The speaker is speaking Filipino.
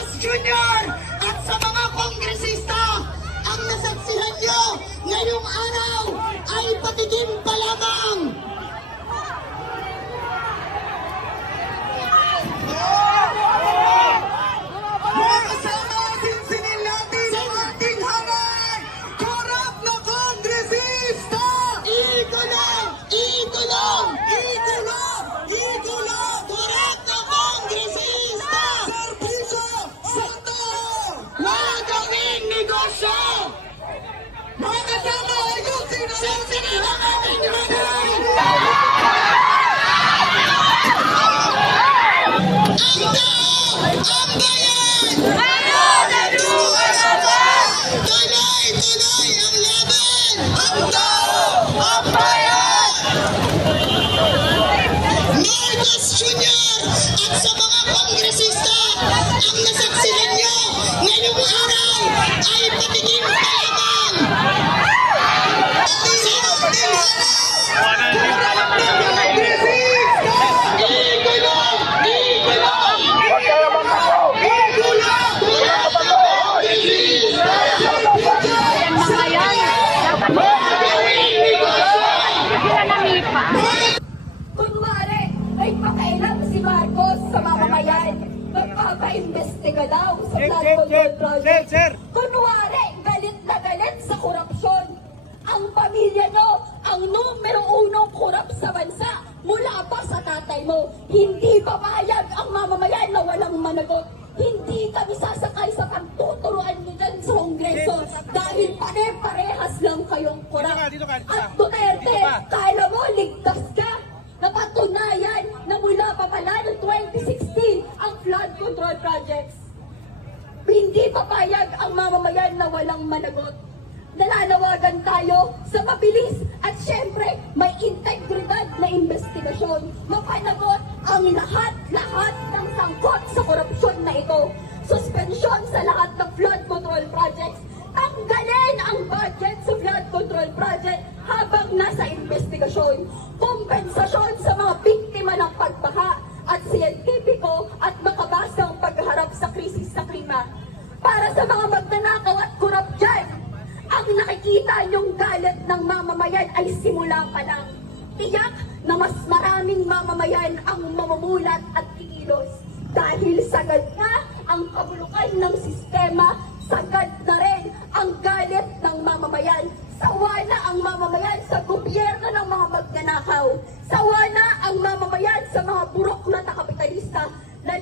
Marcos Jr. at sa mga kongresista, ang nasaksihan nyo ngayong araw ay patikim pa lamang. Mga kasama, sinsinin natin ang ating hangad! Korap na kongresista! Idolo! Idolo! Idolo! Idolo! Korap na kongresista! Serbisyo sa tao! Huwag gawing negosyo! Mga kasama, ayusin ang ating hangad! Ang bayan! Tuloy-tuloy ang laban! Ang tao! Ang bayan! Marcos Jr. at sa mga kongresista, ang nasaksihan nyo ngayong araw ay patikim pa lamang! Kunwari, may pakailan si Marcos sa mamamayan. Magpapaimbestiga daw sa flood control project. Kunwari, galit na galit sa korupsyon. Ang pamilya nyo, ang numero unong korap sa bansa, mula pa sa tatay mo. Hindi papayag ang mamamayan na walang managot. Hindi kami sasakay sa pagtuturuan nyo dyan sa Kongreso dahil pare-parehas lang kayong korap. At Duterte, kala mo ligtas ka? Napatunayan na mula pa pala noong 2016 ang flood control projects. Hindi papayag ang mamamayan na walang managot. Nalalawagan tayo sa mabilis at syempre may integridad na investigasyon. Mapanagot ang lahat ng sangkot sa korupsyon na ito. Suspensyon sa lahat ng flood control projects. Tanggalin ang budget sa flood control project habang nasa investigasyon. Kompensasyon sa mga biktima ng pagbaha at siyentipiko at makabasang pagharap sa krisis sa klima. Para sa mga magnanakaw at korap dyan, ang nakikita niyong galit ng mamamayan ay simula pa lang. Tiyak na mas maraming mamamayan ang mamumulat at kikilos. Dahil sagad na ang kabulukan ng sistema, sagad na rin ang galit ng mamamayan. Sawa na ang mamamayan sa gobyerno ng mga magnanakaw. Sawa na ang mamamayan sa mga burokrat na kapitalista na